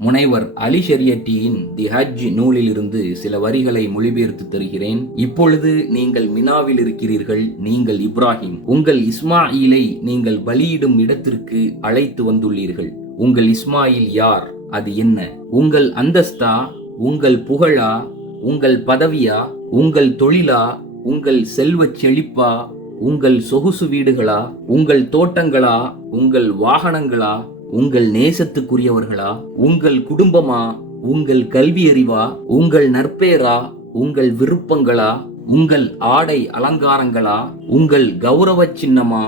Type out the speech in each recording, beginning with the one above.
முனைவர் அலி ஷரியட்டியின் தி ஹஜ் நூலிலிருந்து சில வரிகளை மொழிபெயர்த்து தருகிறேன். இப்பொழுது நீங்கள் மினாவில் இருக்கிறீர்கள். நீங்கள் இப்ராஹிம், உங்கள் இஸ்மாயிலை நீங்கள் பலியிடும் இடத்திற்கு அழைத்து வந்துள்ளீர்கள். உங்கள் இஸ்மாயில் யார்? அது என்ன? உங்கள் அந்தஸ்தா? உங்கள் புகழா? உங்கள் பதவியா? உங்கள் தொழிலா? உங்கள் செல்வச் செழிப்பா? உங்கள் சொகுசு வீடுகளா? உங்கள் தோட்டங்களா? உங்கள் வாகனங்களா? உங்கள் நேசத்துக்குரியவர்களா? உங்கள் குடும்பமா? உங்கள் கல்வி அறிவா? உங்கள் நற்பெயரா? உங்கள் விருப்பங்களா? உங்கள் ஆடை அலங்காரங்களா? உங்கள் கௌரவ சின்னமா?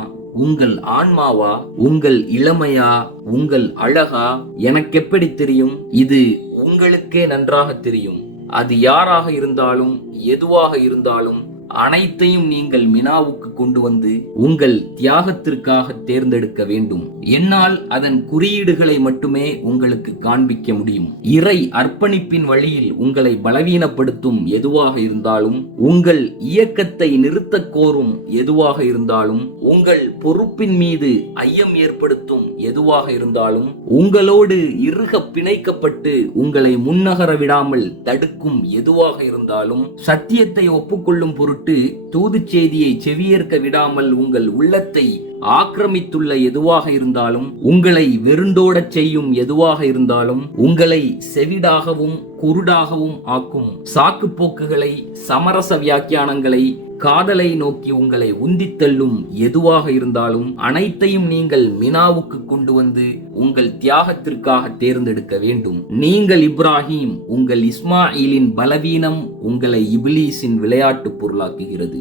உங்கள் ஆன்மாவா? உங்கள் இளமையா? உங்கள் அழகா? எனக்கெப்படி தெரியும்? இது உங்களுக்கே நன்றாக தெரியும். அது யாராக இருந்தாலும் எதுவாக இருந்தாலும் அனைத்தையும் நீங்கள் மினாவுக்கு கொண்டு வந்து உங்கள் தியாகத்திற்காக தேர்ந்தெடுக்க வேண்டும். என்னால் அதன் குறியீடுகளை மட்டுமே உங்களுக்கு காண்பிக்க முடியும். இறை அர்ப்பணிப்பின் வழியில் உங்களை பலவீனப்படுத்தும் எதுவாக இருந்தாலும், உங்கள் இயக்கத்தை நிறுத்த கோரும் எதுவாக இருந்தாலும், உங்கள் பொறுப்பின் மீது ஐயம் ஏற்படுத்தும் எதுவாக இருந்தாலும், உங்களோடு இறுக பிணைக்கப்பட்டு உங்களை முன்னகர விடாமல் தடுக்கும் எதுவாக இருந்தாலும், சத்தியத்தை ஒப்புக்கொள்ளும் பொருட்டு தூது செய்தியை செவியேற்க விடாமல் உங்கள் உள்ளத்தை ஆக்கிரமித்துள்ள எதுவாக இருந்தாலும், உங்களை வெருண்டோடச் செய்யும் எதுவாக இருந்தாலும், உங்களை செவிடாகவும் குருடாகவும் ஆக்கும் சாக்கு போக்குகளை, சமரச வியாக்கியானங்களை, காதலை நோக்கி உங்களை உந்தித்தள்ளும் எதுவாக இருந்தாலும் அனைத்தையும் நீங்கள் மினாவுக்கு கொண்டு வந்து உங்கள் தியாகத்திற்காக தேர்ந்தெடுக்க வேண்டும். நீங்கள் இப்ராஹிம், உங்கள் இஸ்மாயிலின் பலவீனம் உங்களை இப்லீஸின் விளையாட்டு பொருளாக்குகிறது.